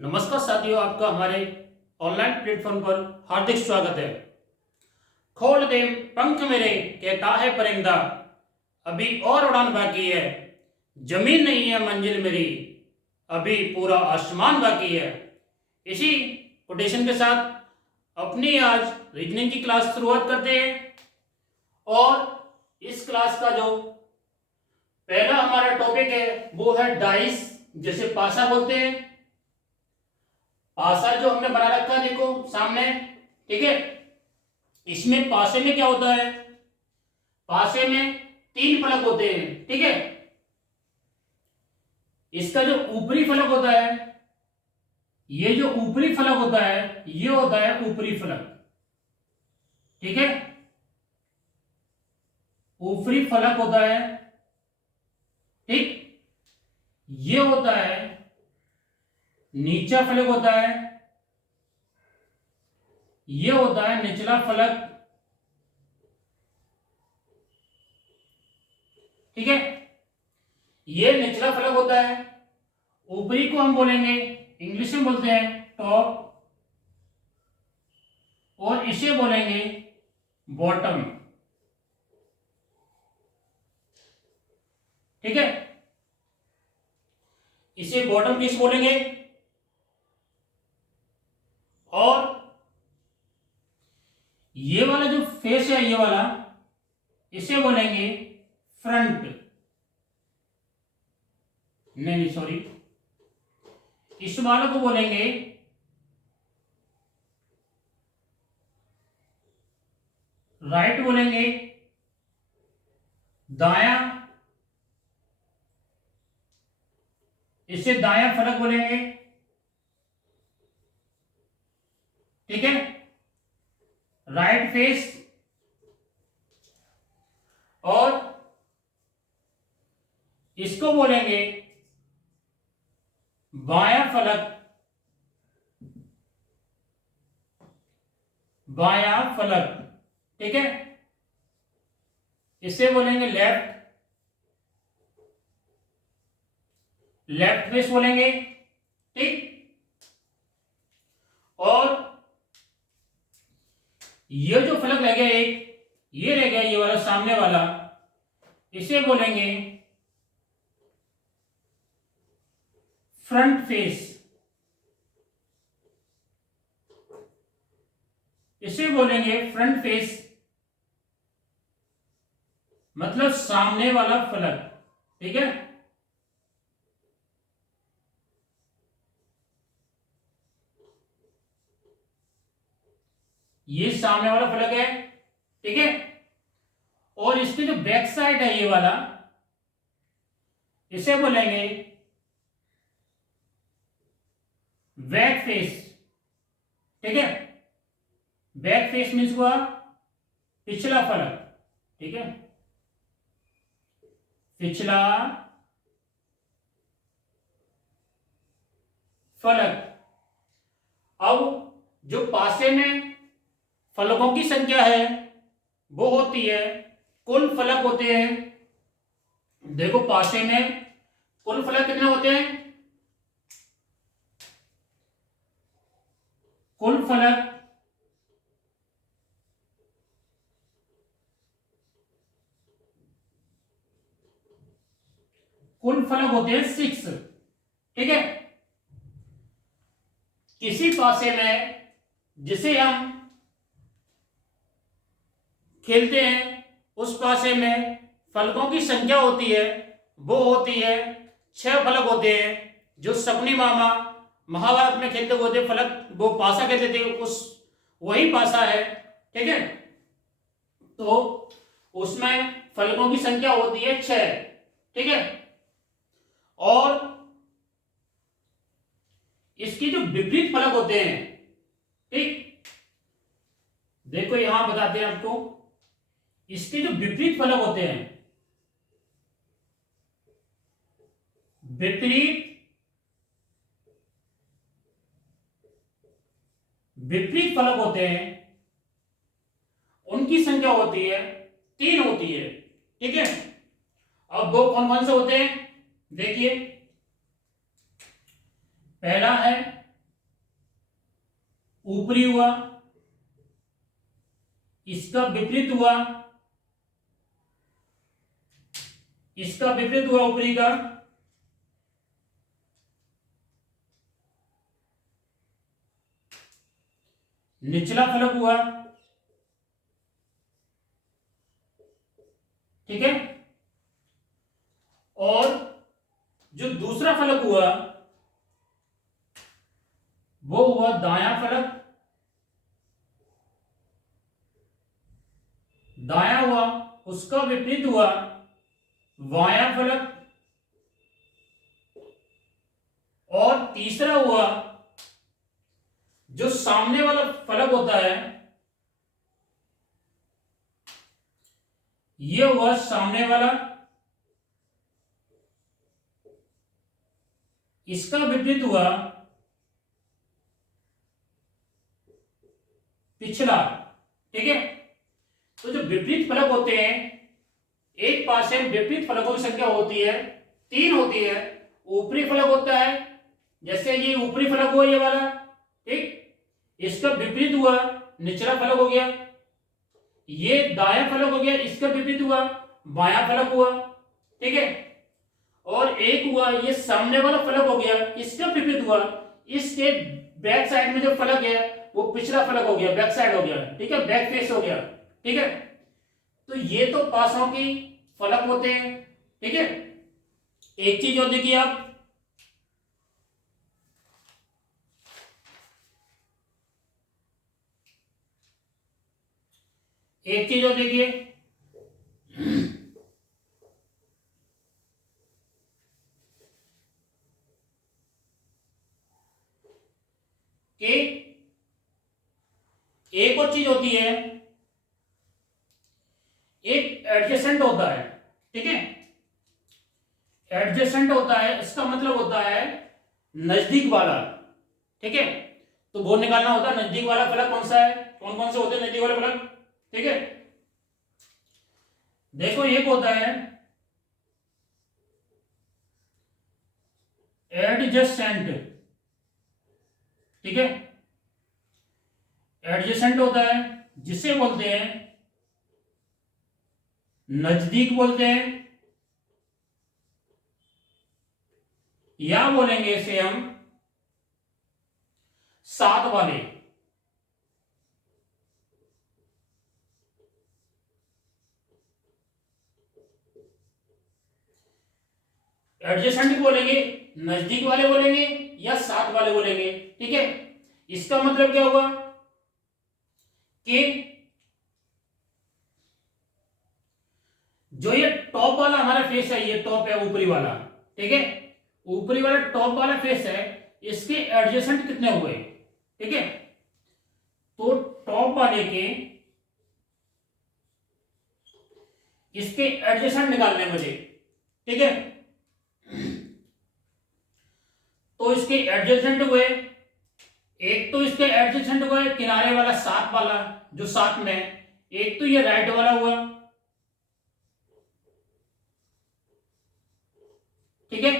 नमस्कार साथियों, आपका हमारे ऑनलाइन प्लेटफॉर्म पर हार्दिक स्वागत है। खोल दे पंख मेरे, कहता है परिंदा, अभी और उड़ान बाकी है। जमीन नहीं है मंजिल मेरी, अभी पूरा आसमान बाकी है। इसी कोटेशन के साथ अपनी आज रीजनिंग की क्लास शुरुआत करते हैं। और इस क्लास का जो पहला हमारा टॉपिक है वो है डाइस, जैसे पासा बोलते हैं। पासा जो हमने बना रखा है देखो सामने, ठीक है। इसमें पासे में क्या होता है, पासे में तीन फलक होते हैं, ठीक है। इसका जो ऊपरी फलक होता है, ये जो ऊपरी फलक होता है ये होता है ऊपरी फलक, ठीक है। ऊपरी फलक होता है, ठीक। ये होता है नीचा फलक होता है, ये होता है निचला फलक, ठीक है। ये निचला फलक होता है। ऊपरी को हम बोलेंगे, इंग्लिश में बोलते हैं टॉप, और इसे बोलेंगे बॉटम, ठीक है। इसे बॉटम पीस बोलेंगे। और ये वाला जो फेस है, ये वाला, इसे बोलेंगे फ्रंट, नहीं सॉरी, इस वाले को बोलेंगे राइट, बोलेंगे दाया, इसे दाया फलक बोलेंगे, ठीक है। राइट फेस, और इसको बोलेंगे बाया फलक, बाया फलक, ठीक है। इसे बोलेंगे लेफ्ट, लेफ्ट फेस बोलेंगे, ठीक। और ये जो फलक रह गया एक, ये रह गया ये वाला सामने वाला, इसे बोलेंगे फ्रंट फेस, इसे बोलेंगे फ्रंट फेस, मतलब सामने वाला फलक, ठीक है। ये सामने वाला फलक है, ठीक है। और इसके जो बैक साइड है ये वाला, इसे बोलेंगे बैक फेस, ठीक है। बैक फेस मीन्स हुआ पिछला फलक, ठीक है, पिछला फलक। अब जो पासे में फलकों की संख्या है वो होती है, कुल फलक होते हैं, देखो पासे में कुल फलक कितने होते हैं, कुल फलक होते हैं 6, ठीक है। किसी पासे में जिसे हम खेलते हैं उस पासे में फलकों की संख्या होती है वो होती है 6 फलक होते हैं। जो शकुनी मामा महाभारत में खेलते हुए थे फलक, वो पासा कहते थे, उस वही पासा है, ठीक है। तो उसमें फलकों की संख्या होती है 6, ठीक है। और इसकी जो विपरीत फलक होते हैं, ठीक, देखो यहां बताते हैं आपको, इसके जो विपरीत फलक होते हैं, विपरीत विपरीत फलक होते हैं, उनकी संख्या होती है 3 होती है, ठीक है। अब वो कौन कौन से होते हैं, देखिए, पहला है ऊपरी हुआ, इसका विपरीत हुआ, इसका विपरीत हुआ ऊपरी का, निचला फलक हुआ। ठीक है। और जो दूसरा फलक हुआ वो हुआ दायां फलक, दायां हुआ, उसका विपरीत हुआ बायां फलक, और तीसरा हुआ जो सामने वाला फलक होता है, ये हुआ सामने वाला, इसका विपरीत हुआ पिछला। ठीक है। तो जो विपरीत फलक होते हैं, एक पास में विपरीत फलकों की संख्या होती है 3 होती है। ऊपरी फलक होता है, जैसे ये ऊपरी फलक हुआ ये वाला, ठीक, इसका विपरीत हुआ निचला फलक हो गया, ये दायां फलक हो गया, इसका विपरीत हुआ बायां फलक हुआ। ठीक है। और एक हुआ ये सामने वाला फलक हो गया, इसका विपरीत हुआ, इसके बैक साइड में जो फलक है वो पिछला फलक हो गया, बैक साइड हो गया। ठीक है, बैक फेस हो गया। ठीक है। तो ये तो पासों की फलक होते हैं। ठीक है। एक चीज और देखिए आप, एक चीज और देखिए, कि एक और चीज होती है, एक एडजेसेंट होता है। ठीक है। एडजेसेंट होता है, इसका मतलब होता है नजदीक वाला। ठीक है। तो वो निकालना होता है नजदीक वाला फलक कौन सा है, कौन कौन से होते हैं नजदीक वाले फलक। ठीक है। देखो एक होता है एडजेसेंट। ठीक है। एडजेसेंट होता है, जिसे बोलते हैं नजदीक बोलते हैं, या बोलेंगे इसे हम साथ वाले। एडजेसेंट बोलेंगे, नजदीक वाले बोलेंगे, या साथ वाले बोलेंगे। ठीक है। इसका मतलब क्या हुआ कि जो ये टॉप वाला हमारा फेस है, ये टॉप है ऊपरी वाला। ठीक है। ऊपरी वाला टॉप वाला फेस है, इसके एडजेसेंट कितने हुए। ठीक है। तो टॉप वाले के इसके एडजेसेंट निकालने हैं मुझे। ठीक है। तो इसके एडजेसेंट हुए, एक तो इसके एडजेसेंट हुआ है किनारे वाला साथ वाला जो साथ में, एक तो ये राइट वाला हुआ। ठीक है।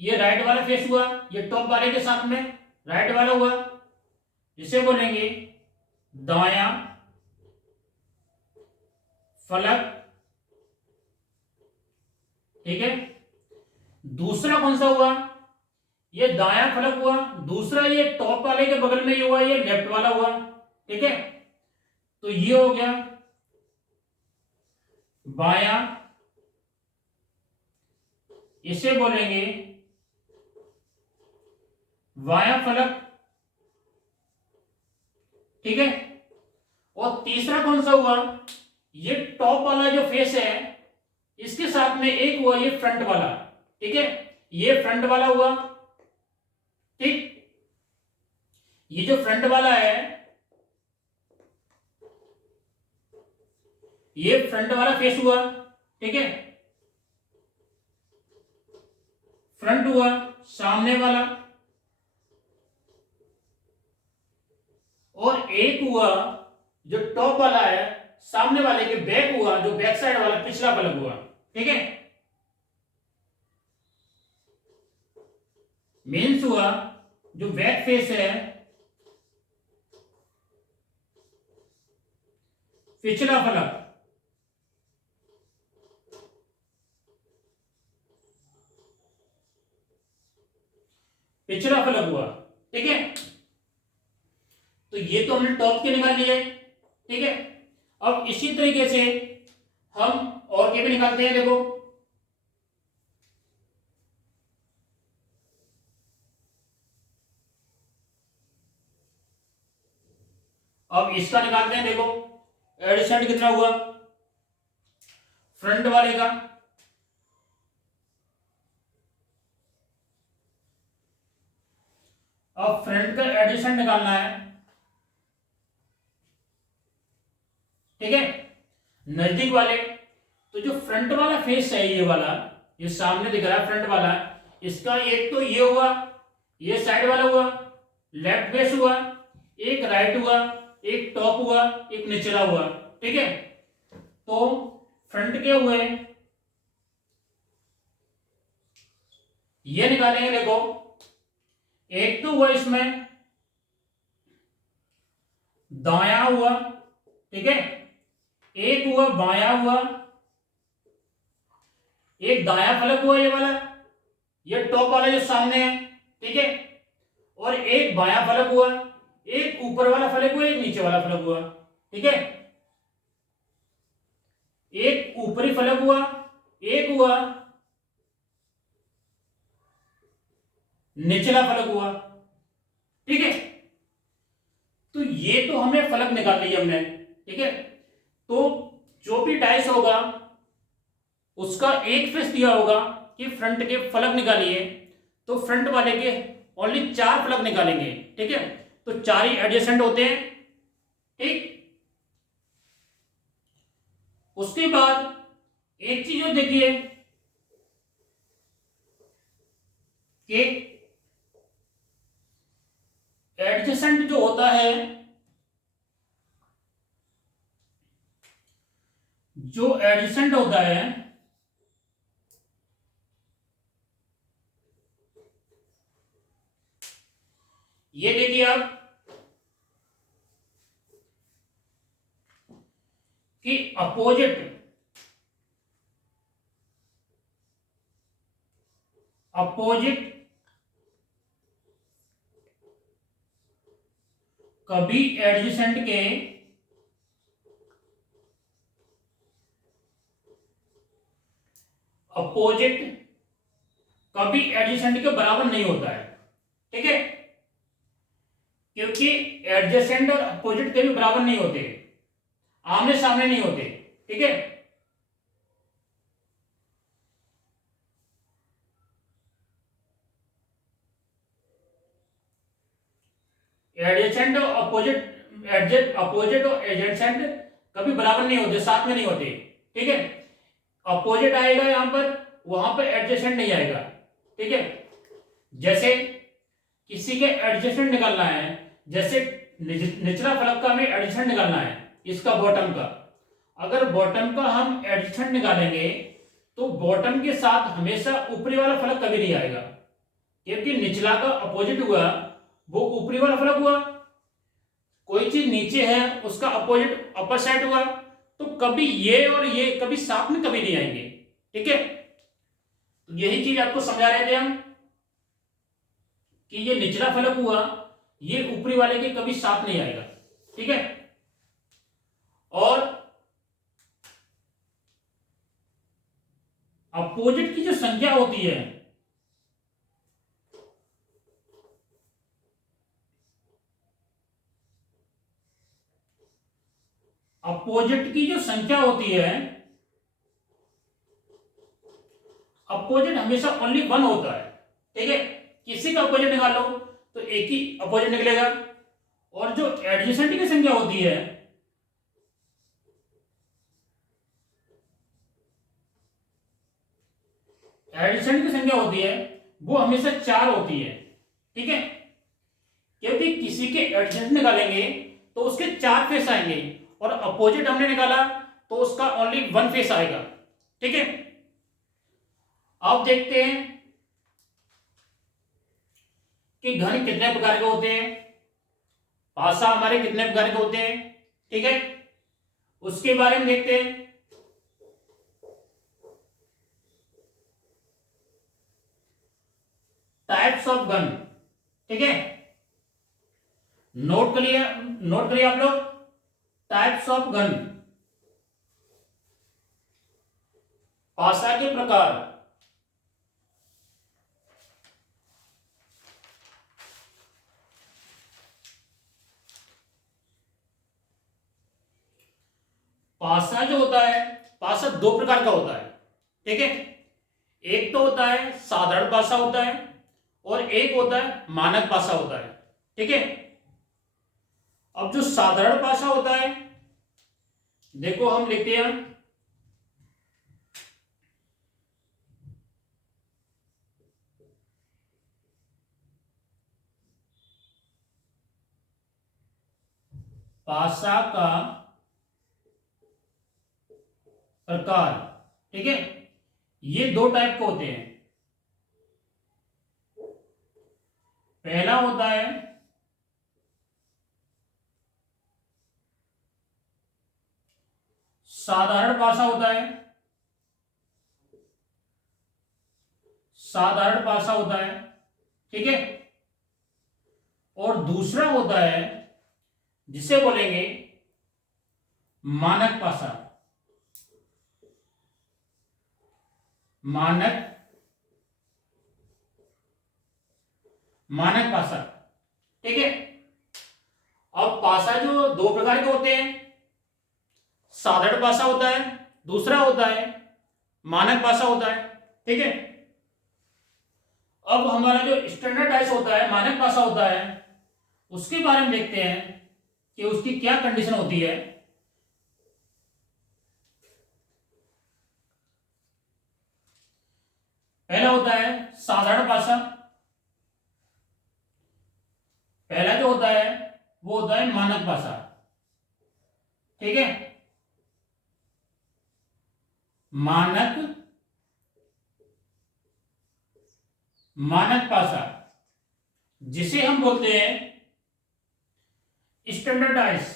ये राइट वाला फेस हुआ, ये टॉप वाले के साथ में राइट वाला हुआ, जिसे बोलेंगे दायां फलक। ठीक है। दूसरा कौन सा हुआ, ये दायां फलक हुआ। दूसरा ये टॉप वाले के बगल में ये हुआ, ये लेफ्ट वाला हुआ। ठीक है। तो ये हो गया बायां, इसे बोलेंगे बायां फलक। ठीक है। और तीसरा कौन सा हुआ, ये टॉप वाला जो फेस है इसके साथ में एक हुआ ये फ्रंट वाला। ठीक है। ये फ्रंट वाला हुआ। ठीक। ये जो फ्रंट वाला है, ये फ्रंट वाला फेस हुआ। ठीक है। फ्रंट हुआ, सामने वाला। और एक हुआ जो टॉप वाला है, सामने वाले के बैक हुआ, जो बैक साइड वाला पिछला फलक हुआ। ठीक है। मीन्स हुआ जो बैक फेस है पिछला फलक, पिछला फलक हुआ। ठीक है, तो ये तो हमने टॉप के निकाल लिए। ठीक है, अब इसी तरीके से हम और के भी निकालते हैं। देखो, अब इसका निकालते हैं। देखो एडजेसेंट कितना हुआ फ्रंट वाले का, अब फ्रंट का एडजेसेंट निकालना है। ठीक है, नजदीक वाले, तो जो फ्रंट वाला फेस है ये वाला, ये सामने दिख रहा है फ्रंट वाला, इसका एक तो ये हुआ, ये साइड वाला हुआ, लेफ्ट फेस हुआ, एक राइट हुआ, एक टॉप हुआ, एक निचला हुआ। ठीक है, तो फ्रंट के हुए ये निकालेंगे। देखो एक तो हुआ इसमें दाया हुआ, ठीक है, एक हुआ बाया हुआ, एक दाया फलक हुआ ये वाला, ये टॉप वाला जो सामने है। ठीक है, और एक बाया फलक हुआ, एक ऊपर वाला फलक हुआ, एक नीचे वाला फलक हुआ। ठीक है, एक ऊपरी फलक हुआ, एक हुआ निचला फलक हुआ। ठीक है, तो ये तो हमें फलक निकाल लिया हमने। ठीक है, तो जो भी डाइस होगा उसका एक फेस दिया होगा कि फ्रंट के फलक निकालिए, तो फ्रंट वाले के ओनली 4 फलक निकालेंगे। ठीक है, तो 4 ही एडजेसेंट होते हैं। ठीक, उसके बाद एक चीज और देखिए कि एडजेसेंट जो होता है, जो एडजेसेंट होता है ये देखिए आप कि अपोजिट कभी एडजेसेंट के अपोजिट कभी एडजेसेंट के बराबर नहीं होता है। ठीक है, क्योंकि एडजेसेंट और अपोजिट के भी बराबर नहीं होते, आमने सामने नहीं होते। ठीक है, एडजेसेंट और अपोजिट और एडजेसेंट कभी बराबर नहीं होते, साथ में नहीं होते। ठीक है, अपोजिट आएगा यहां पर, वहां पर एडजेसेंट नहीं आएगा। ठीक है, जैसे किसी के एडजेसेंट निकालना है, जैसे निचला फलक का हमें एडजेसेंट निकालना है, इसका बॉटम का, अगर बॉटम का हम एडजेसेंट निकालेंगे तो बॉटम के साथ हमेशा ऊपरी वाला फलक कभी नहीं आएगा, क्योंकि निचला का अपोजिट हुआ वो ऊपरी वाला फलक हुआ, कोई चीज नीचे है उसका अपोजिट अपर साइड हुआ, तो कभी ये और ये कभी साथ में कभी नहीं आएंगे। ठीक है, तो यही चीज आपको समझा रहे थे हम कि ये निचला फलक हुआ, ये ऊपरी वाले के कभी साथ नहीं आएगा। ठीक है, और अपोजिट की जो संख्या होती है, अपोजिट की जो संख्या होती है, अपोजिट हमेशा ओनली 1 होता है। ठीक है, किसी का अपोजिट निकालो तो एक ही अपोजिट निकलेगा, और जो एडजेसेंट की संख्या होती है, एडजेसेंट की संख्या होती है वो हमेशा 4 होती है। ठीक है, क्योंकि किसी के एडजेसेंट निकालेंगे तो उसके 4 फेस आएंगे, और अपोजिट हमने निकाला तो उसका ओनली 1 फेस आएगा। ठीक है, अब देखते हैं कि घन कितने प्रकार के होते हैं, पासा हमारे कितने प्रकार के होते हैं। ठीक है, उसके बारे में देखते हैं। टाइप्स ऑफ गन, ठीक है, नोट करिए आप लोग। टाइप्स ऑफ गन, पासा के प्रकार। पासा जो होता है, पासा दो प्रकार का होता है, ठीक है। एक तो होता है साधारण पासा होता है, और एक होता है मानक पासा होता है, ठीक है। अब जो साधारण पासा होता है, देखो हम लिखते हैं पासा का प्रकार, ठीक है। ये दो टाइप के होते हैं। पहला होता है साधारण पासा होता है, साधारण पासा होता है, ठीक है। और दूसरा होता है जिसे बोलेंगे मानक पासा, मानक मानक पासा, ठीक है। अब पासा जो दो प्रकार के होते हैं, साधारण पासा होता है, दूसरा होता है मानक पासा होता है, ठीक है। अब हमारा जो स्टैंडर्डाइज होता है, मानक पासा होता है, उसके बारे में देखते हैं कि उसकी क्या कंडीशन होती है। पहला होता है साधारण पासा। पहला जो होता है वो होता है मानक पासा, ठीक है। मानक मानक पासा जिसे हम बोलते हैं स्टैंडर्डाइज,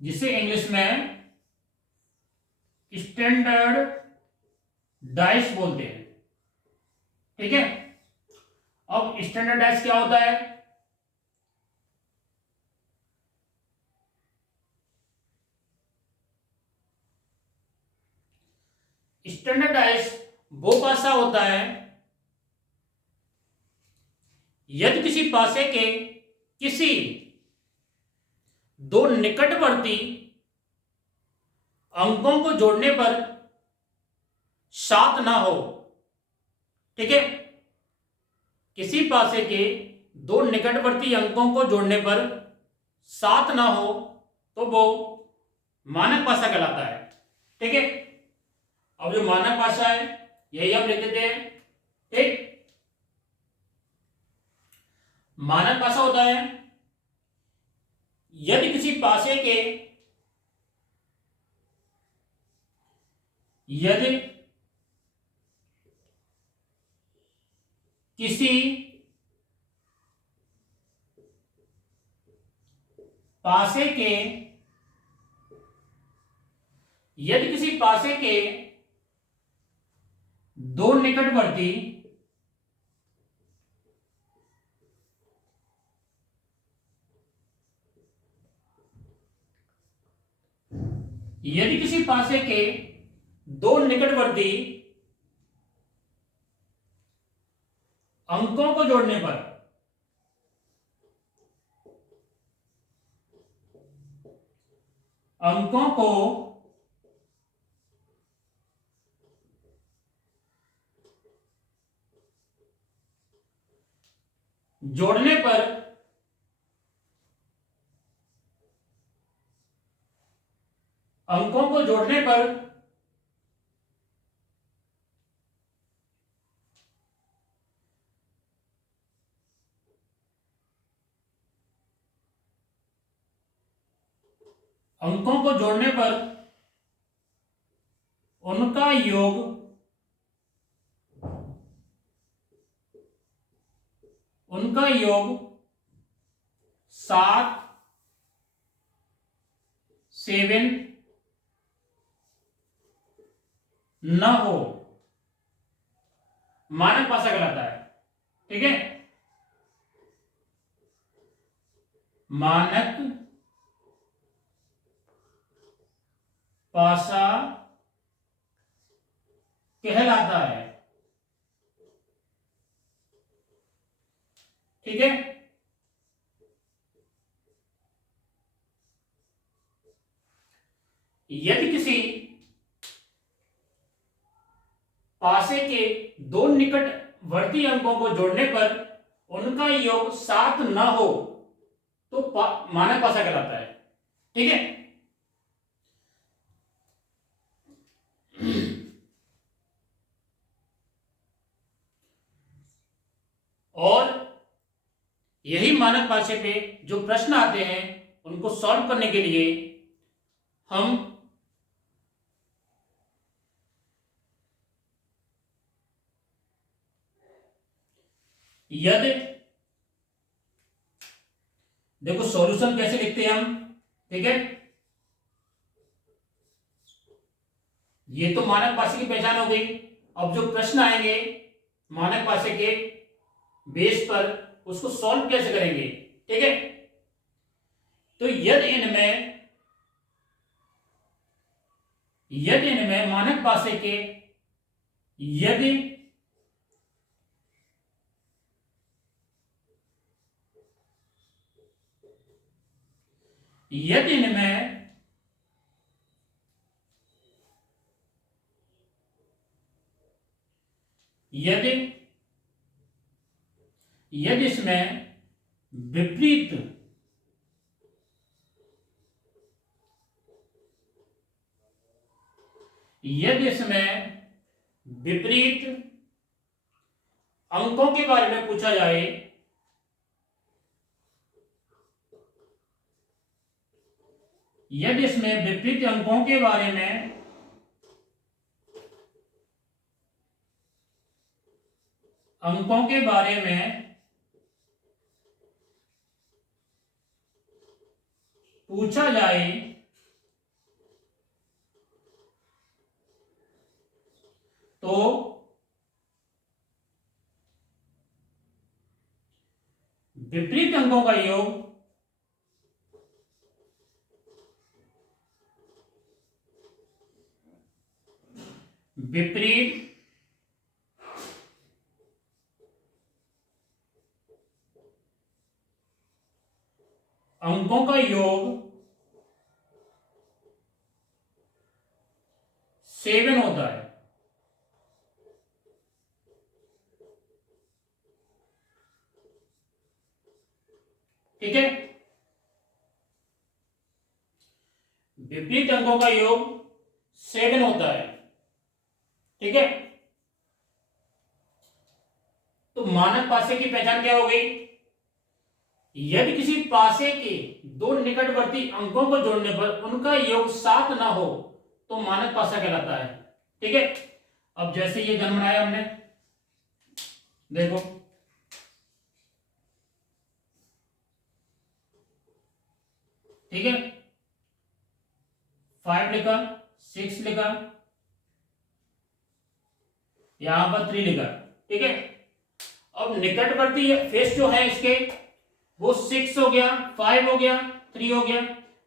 जिसे इंग्लिश में स्टैंडर्ड डाइस बोलते हैं, ठीक है। अब स्टैंडर्डाइज क्या होता है? स्टैंडर्डाइज वो पासा होता है यदि किसी पासे के किसी दो निकटवर्ती अंकों को जोड़ने पर 7 ना हो, ठीक है। किसी पासे के दो निकटवर्ती अंकों को जोड़ने पर 7 ना हो तो वो मानक पासा कहलाता है, ठीक है। अब जो मानक पासा है यही हम लिख देते हैं, ठीक। मानक पासा होता है यदि किसी पासे के यदि किसी पासे के यदि किसी पासे के दो निकटवर्ती यदि किसी पासे के दो निकटवर्ती अंकों को जोड़ने पर अंकों को जोड़ने पर अंकों को जोड़ने पर अंकों को जोड़ने पर उनका योग उनका योग 7 7 न हो, मानक पासा कहलाता है। ठीक है, मानक पासा कहलाता है। ठीक है, यदि किसी पासे के दो निकटवर्ती अंकों को जोड़ने पर उनका योग 7 न हो तो मानक पासा कहलाता है। ठीक है, और यही मानक पासे पे जो प्रश्न आते हैं उनको सॉल्व करने के लिए हम यदि देखो सॉल्यूशन कैसे लिखते हैं हम। ठीक है, ये तो मानक पासे की पहचान हो गई। अब जो प्रश्न आएंगे मानक पासे के बेस पर उसको सॉल्व कैसे करेंगे। ठीक है, तो यदि इनमें मानक पासे के यदि इनमें यदि इसमें विपरीत अंकों के बारे में पूछा जाए यदि इसमें विपरीत अंकों के बारे में पूछा जाए तो विपरीत अंकों का योग विपरीत अंकों का योग 7 होता है। ठीक है, विपरीत अंकों का योग 7 होता है। ठीक है, तो मानक पासे की पहचान क्या हो गई। यदि किसी पासे के दो निकटवर्ती अंकों को जोड़ने पर उनका योग 7 ना हो तो मानक पासा कहलाता है। ठीक है, अब जैसे ये घन बनाया हमने, देखो ठीक है, 5 लिखा, 6 लिखा, यहां पर 3 लिखा। ठीक है, अब निकटवर्ती फेस जो है इसके वो 6 हो गया, 5 हो गया, 3 हो गया।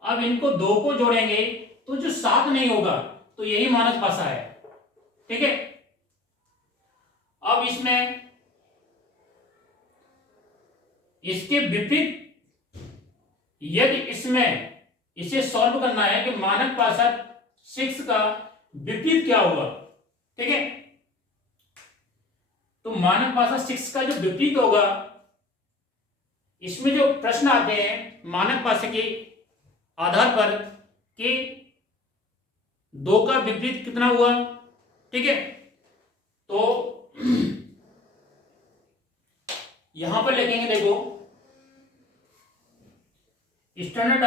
अब इनको दो को जोड़ेंगे तो जो 7 नहीं होगा तो यही मानक पासा है। ठीक है, अब इसमें इसके विपरीत यदि इसमें इसे सॉल्व करना है कि मानक पासा 6 का विपरीत क्या होगा। ठीक है, तो मानक पासा 6 का जो विपरीत होगा, इसमें जो प्रश्न आते हैं मानक पासे के आधार पर कि 2 का विपरीत कितना हुआ। ठीक है, तो यहां पर लिखेंगे, देखो स्टैंडर्ड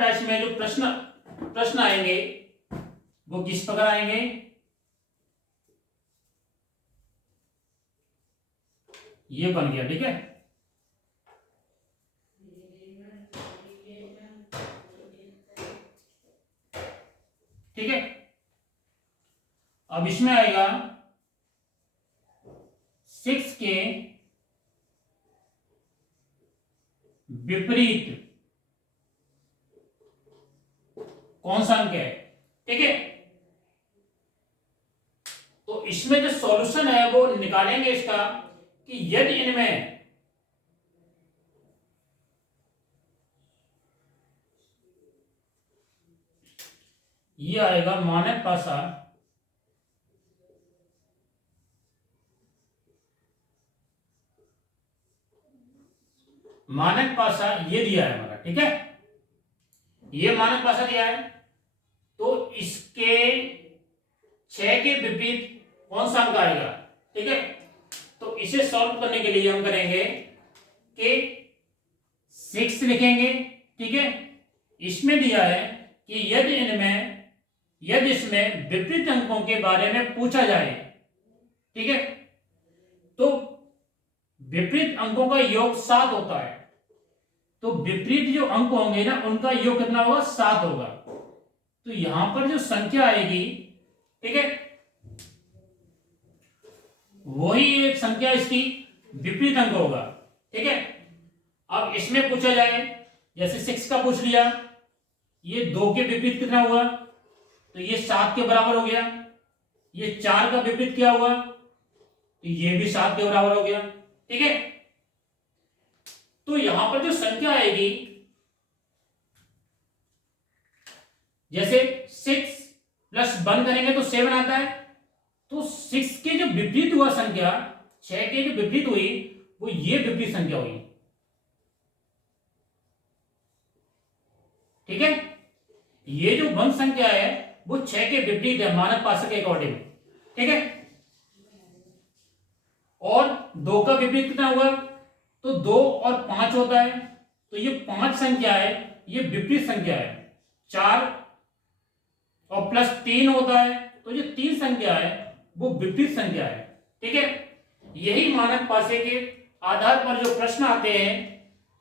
टाइप्स में जो प्रश्न आएंगे वो किस प्रकार आएंगे। ये बन गया, ठीक है। ठीक है, अब इसमें आएगा 6 के विपरीत कौन सा अंक है, ठीक है। तो इसमें जो सॉल्यूशन है वो निकालेंगे इसका कि यदि इनमें ये आएगा मानक पासा ये दिया है हमारा, ठीक है। ये मानक पासा दिया है, तो इसके 6 के विपरीत कौन सा अंक आएगा, ठीक है। तो इसे सॉल्व करने के लिए हम करेंगे कि 6 लिखेंगे, ठीक है। इसमें दिया है कि यदि इसमें विपरीत अंकों के बारे में पूछा जाए, ठीक है, तो विपरीत अंकों का योग 7 होता है। तो विपरीत जो अंक होंगे ना उनका योग कितना होगा, 7 होगा। तो यहां पर जो संख्या आएगी, ठीक है, वही एक संख्या इसकी विपरीत अंक होगा, ठीक है। अब इसमें पूछा जाए, जैसे 6 का पूछ लिया, ये 2 के विपरीत कितना हुआ, तो ये 7 के बराबर हो गया। ये 4 का विपरीत क्या हुआ, तो ये भी 7 के बराबर हो गया, ठीक है। तो यहां पर जो संख्या आएगी, जैसे 6 प्लस 1 करेंगे तो 7 आता है। तो 6 के जो विपरीत हुआ संख्या, 6 के जो विपरीत हुई वो ये विपरीत संख्या हुई, ठीक है। ये जो 1 संख्या है वो 6 के विपरीत है मानक पासा के अकॉर्डिंग, ठीक है। और 2 का विपरीत कितना हुआ, तो 2 और 5 होता है। तो ये 5 संख्या है, ये विपरीत संख्या है। 4 और प्लस 3 होता है, तो ये 3 संख्या है वो विपरीत संख्या है, ठीक है। यही मानक पासे के आधार पर जो प्रश्न आते हैं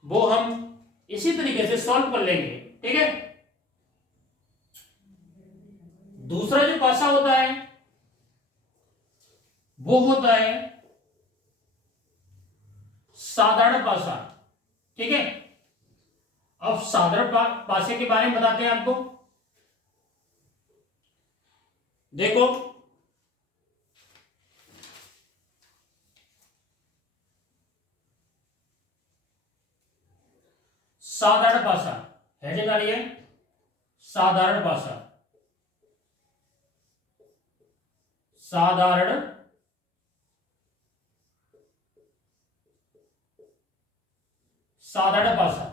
वो हम इसी तरीके से सॉल्व कर लेंगे, ठीक है। दूसरा जो पासा होता है वो होता है साधारण पासा, ठीक है। अब साधारण पासे के बारे में बताते हैं आपको। देखो, साधारण पासा हेडिंग डालिए, साधारण पासा, साधारण साधारण पासा,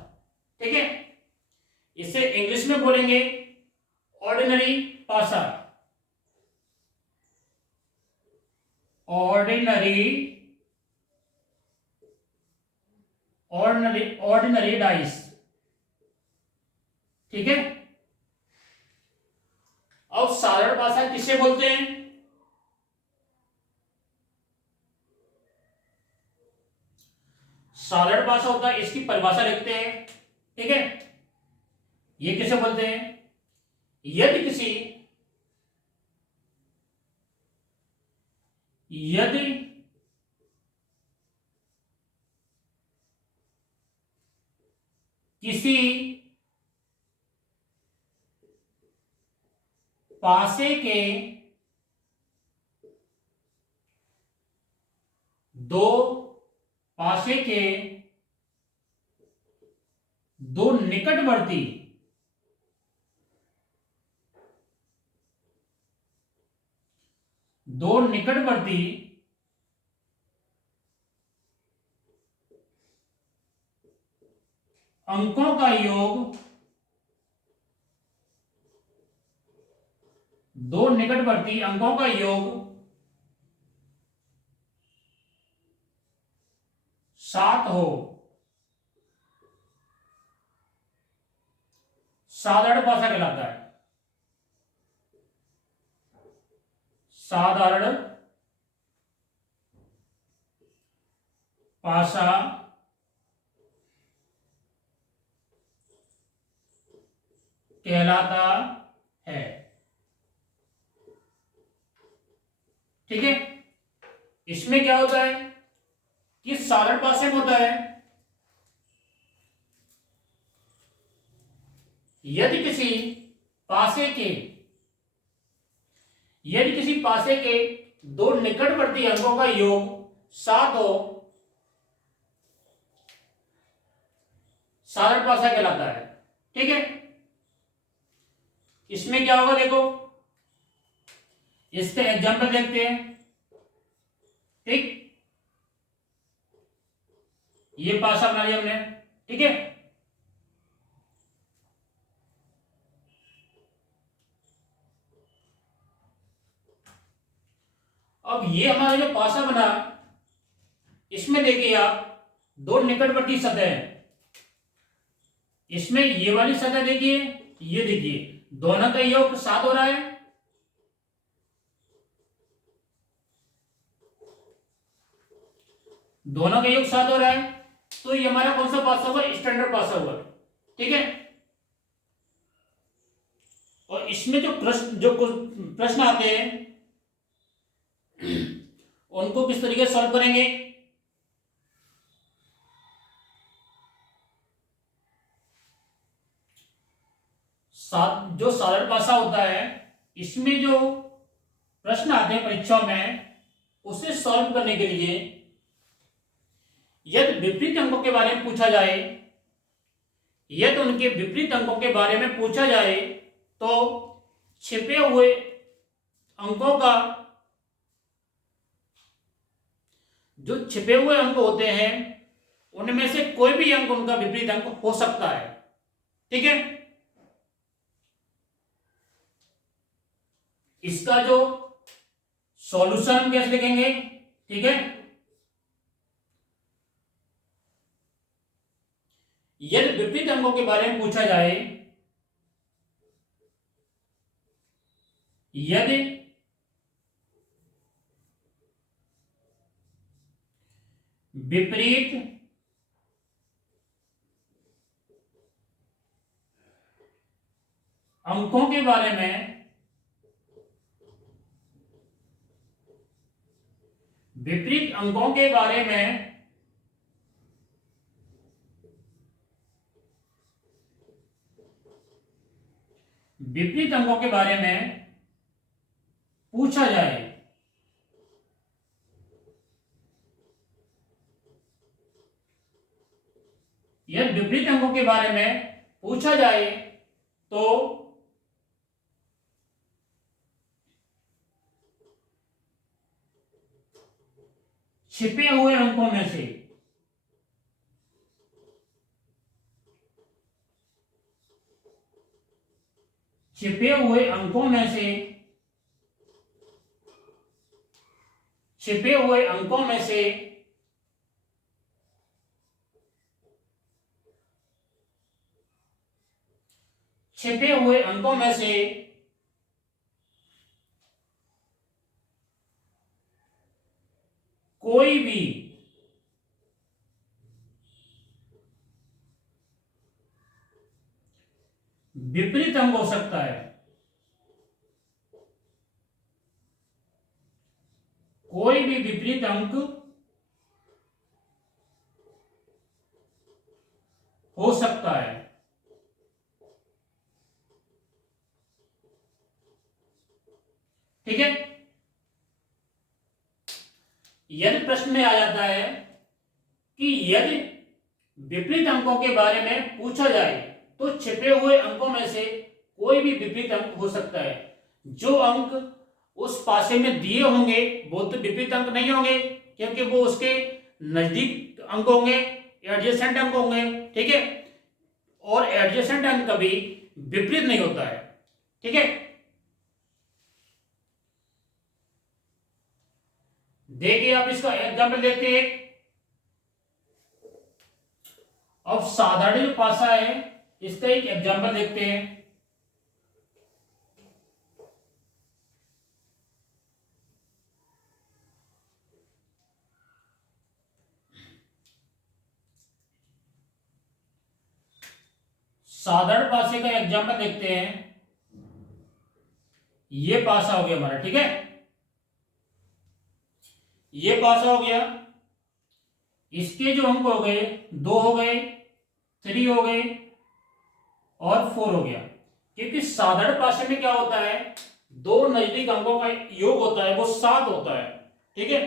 ठीक है। इसे इंग्लिश में बोलेंगे ऑर्डिनरी पासा, ऑर्डिनरी ऑर्डिनरी डाइस, ठीक है। अब साधारण पासा किसे बोलते हैं, साधारण पासा होता है, इसकी परिभाषा लिखते हैं, ठीक है। ये किसे बोलते हैं, यदि किसी पासे के दो पासे के दो निकटवर्ती अंकों का योग, दो निकटवर्ती अंकों का योग 7 हो, साधारण पासा कहलाता है। साधारण पासा कहलाता है। ठीक है, इसमें क्या होता है कि साधारण पासे में होता है यदि किसी पासे के दो निकटवर्ती अंकों का योग 7 हो, साधारण पासा कहलाता है। ठीक है, इसमें क्या होगा देखो, इसके एग्जाम्पल देखते हैं। ठीक, ये पासा बना लिया हमने। ठीक है, अब ये हमारा जो पासा बना, इसमें देखिए आप दो निकटवर्ती सतह हैं। इसमें ये वाली सतह देखिए, ये देखिए, दोनों का योग 7 हो रहा है। दोनों का योग 7 हो रहा है, तो ये हमारा कौन सा पासा हुआ? स्टैंडर्ड पासा हुआ। ठीक है, और इसमें जो प्रश्न आते हैं उनको किस तरीके से सॉल्व करेंगे? जो साधारण पासा होता है, इसमें जो प्रश्न आते हैं परीक्षाओं में, उसे सॉल्व करने के लिए यदि विपरीत अंकों के बारे में पूछा जाए, यदि उनके विपरीत अंकों के बारे में पूछा जाए, तो छिपे हुए अंकों का, जो छिपे हुए अंक होते हैं उनमें से कोई भी अंक उनका विपरीत अंक हो सकता है। ठीक है, इसका जो सॉल्यूशन हम कैसे लिखेंगे? ठीक है, यदि विपरीत अंकों के बारे में पूछा जाए, यदि विपरीत अंकों के बारे में विपरीत अंकों के बारे में विपरीत अंकों के बारे में पूछा जाए, यदि विपरीत अंकों के बारे में पूछा जाए तो छिपे हुए अंकों में से छिपे हुए अंकों में से छिपे हुए अंकों में से छिपे हुए अंकों में से कोई भी विपरीत अंक हो सकता है। कोई भी विपरीत अंक हो सकता है। ठीक है, यदि प्रश्न में आ जाता है कि यदि विपरीत अंकों के बारे में पूछा जाए तो छिपे हुए अंकों में से कोई भी विपरीत अंक हो सकता है। जो अंक उस पासे में दिए होंगे वो तो विपरीत अंक नहीं होंगे, क्योंकि वो उसके नजदीक अंक होंगे, एडजेसेंट अंक होंगे। ठीक है, और एडजेसेंट अंक कभी विपरीत नहीं होता है। ठीक है, देखिए आप इसका एग्जाम्पल देखते हैं। अब साधारण जो पासा है इसका एक एग्जाम्पल देखते हैं। साधारण पासे का एग्जाम्पल देखते हैं। ये पासा हो गया हमारा, ठीक है, ये पासा हो गया। इसके जो अंक हो गए, 2 हो गए, 3 हो गए और 4 हो गया। क्योंकि साधारण पासे में क्या होता है, दो नजदीक अंकों का योग होता है, वो 7 होता है, ठीक है,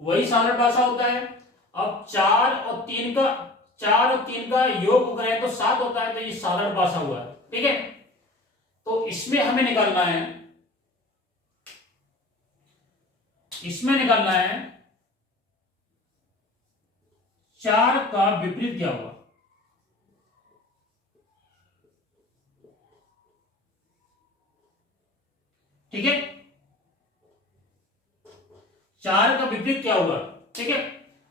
वही साधारण पासा होता है। अब 4 और 3 का योग करें तो 7 होता है, तो ये साधारण पासा हुआ है, ठीक है। तो इसमें हमें निकालना है, इसमें निकालना है 4 का विपरीत क्या हुआ, ठीक है, 4 का विपरीत क्या होगा, ठीक है।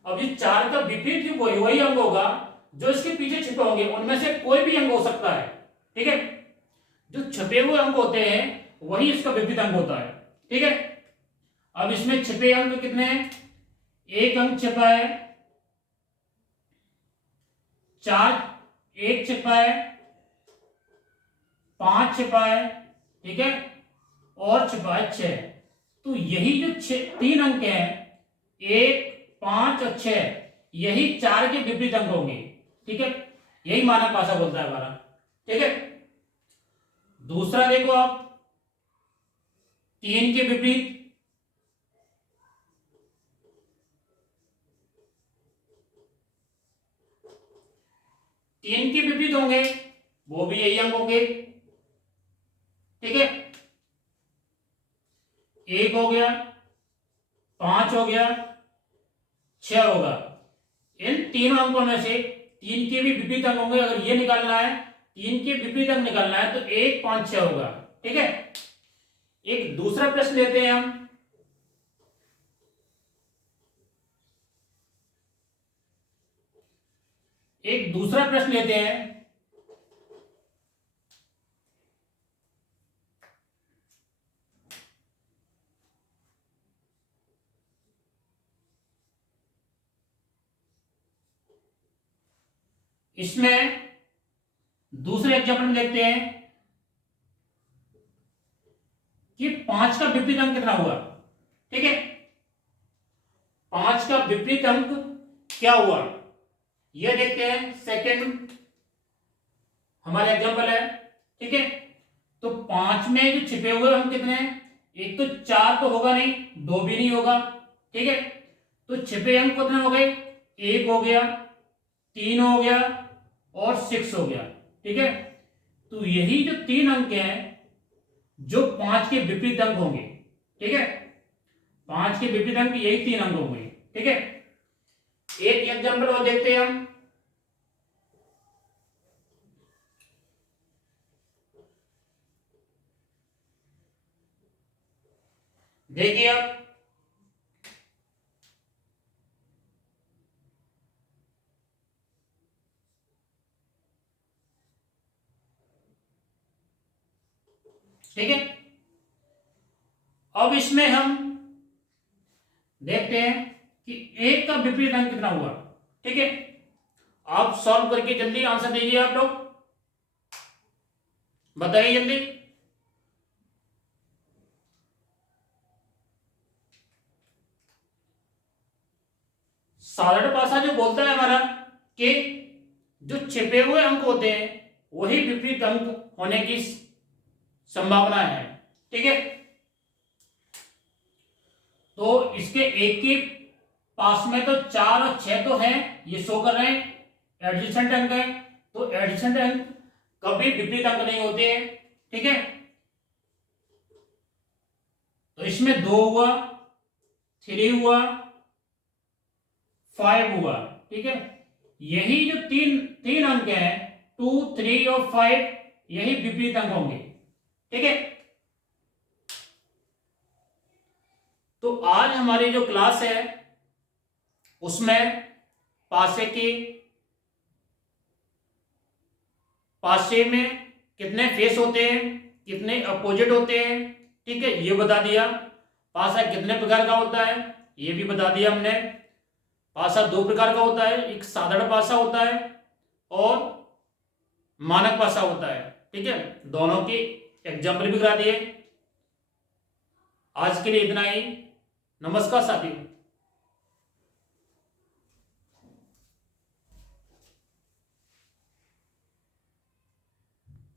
अब ये 4 का विपरीत भी वही अंक होगा जो इसके पीछे छिपे होंगे, उनमें से कोई भी अंक हो सकता है, ठीक है। जो छिपे हुए अंक होते हैं वही इसका विपरीत अंक होता है, ठीक है। अब इसमें छिपे अंक कितने हैं, एक अंक छिपा है, 4 एक छिपा है, 5 छिपा है, ठीक है, और छिपा है 6। तो यही जो 3 अंक हैं, 1, 5 और 6, यही 4 के विपरीत अंक होंगे, ठीक है। यही मानक पासा बोलता है हमारा, ठीक है। दूसरा देखो आप, 3 के विपरीत, तीन के विपरीत होंगे, वो भी यही अंक होंगे, ठीक है। 1 हो गया, 5 हो गया, 6 होगा। इन तीनों अंकों में से 3 के भी विपरीत अंक होंगे। अगर ये निकालना है, 3 के विपरीत अंक निकालना है, तो 1, 5, 6 होगा, ठीक है। एक दूसरा प्रश्न लेते हैं हम। एक दूसरा प्रश्न लेते हैं। इसमें दूसरे एग्जाम्पल में देखते हैं कि 5 का विपरीत अंक कितना हुआ, ठीक है। 5 का विपरीत अंक क्या हुआ, यह देखते हैं। सेकंड हमारा एग्जाम्पल है, ठीक है। तो 5 में जो छिपे हुए अंक कितने हैं, एक तो 4 तो होगा नहीं, 2 भी नहीं होगा, ठीक है। तो छिपे अंक कितने हो गए, 1 हो गया, 3 हो गया और 6 हो गया, ठीक है। तो यही जो 3 अंक हैं जो 5 के विपरीत अंक होंगे, ठीक है। 5 के विपरीत अंक यही 3 अंक होंगे, ठीक है। एक एग्जाम्पल और देखते हैं हम। देखिए आप, ठीक है। अब इसमें हम देखते हैं कि 1 का विपरीत अंक कितना हुआ, ठीक है। आप सॉल्व करके जल्दी आंसर दीजिए, आप लोग बताइए जल्दी। साधारण भाषा जो बोलता है हमारा कि जो छिपे हुए अंक होते हैं वही विपरीत अंक होने की संभावना है, ठीक है। तो इसके एक के पास में तो 4 और 6 तो हैं, ये शो कर रहे हैं, एडजेसेंट अंक है। तो एडजेसेंट अंक कभी विपरीत अंक नहीं होते हैं, ठीक है। तो इसमें 2 हुआ, 3 हुआ, 5 हुआ, ठीक है। यही जो तीन तीन अंक हैं, 2, 3 और 5, यही विपरीत अंक होंगे, ठीक है। तो आज हमारी जो क्लास है उसमें पासे में कितने फेस होते हैं, कितने अपोजिट होते हैं, ठीक है, ये बता दिया। पासा कितने प्रकार का होता है ये भी बता दिया हमने। पासा 2 प्रकार का होता है, एक साधारण पासा होता है और मानक भाषा होता है। ठीक है, दोनों की एग्जाम्पल भी करा दिए। आज के लिए इतना ही। नमस्कार साथियों।